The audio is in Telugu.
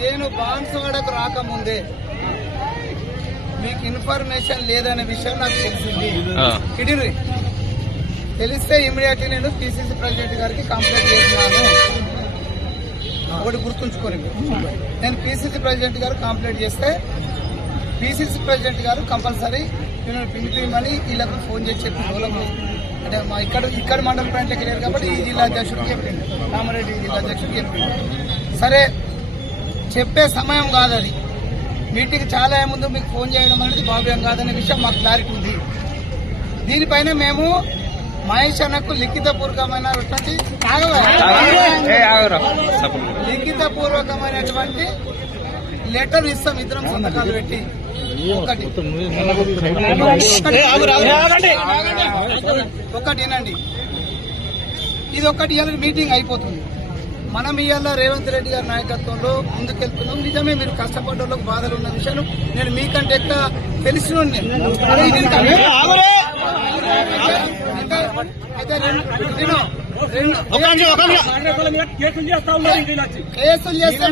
నేను బాన్సువాడకు రాకముందే మీకు ఇన్ఫర్మేషన్ లేదనే విషయం నాకు తెలిసింది. తెలిస్తే ఇమీడియట్లీ నేను పిసిసి ప్రెసిడెంట్ గారికి కంప్లైంట్ చేసినాను. ఒకటి గుర్తుంచుకొని, నేను పిసిసి ప్రెసిడెంట్ గారు కంప్లైంట్ చేస్తే పిసిసి ప్రెసిడెంట్ గారు కంపల్సరీ నేను పిలిపిమని వీళ్ళకు ఫోన్ చేసి చెప్పి వాళ్ళకు అంటే మా ఇక్కడ మండల ప్లాంట్లోకి వెళ్ళారు కాబట్టి ఈ జిల్లా అధ్యక్షుడికి చెప్పింది, కామారెడ్డి జిల్లా అధ్యక్షుడికి చెప్పింది. సరే చెప్పే సమయం కాదు అది, మీటింగ్ చాలా ముందు మీకు ఫోన్ చేయడం అనేది భావ్యం కాదనే విషయం మాకు క్లారిటీ ఉంది. దీనిపైన మేము మహేష్ అన్నకు లిఖితపూర్వకమైనటువంటి లెటర్ ఇస్తాం, ఇద్దరం సంతకాలు పెట్టి. ఒకటి వినండి, ఇది ఒకటి ఇవాళ మీటింగ్ అయిపోతుంది. మనం ఇవాళ రేవంత్ రెడ్డి గారి నాయకత్వంలో ముందుకెళ్తున్నాం. నిజమే, మీరు కష్టపడ్డోళ్ళకు బాధలు ఉన్న విషయాలు నేను మీకంటే ఎక్కువ తెలిసిన కేసులు చేస్తే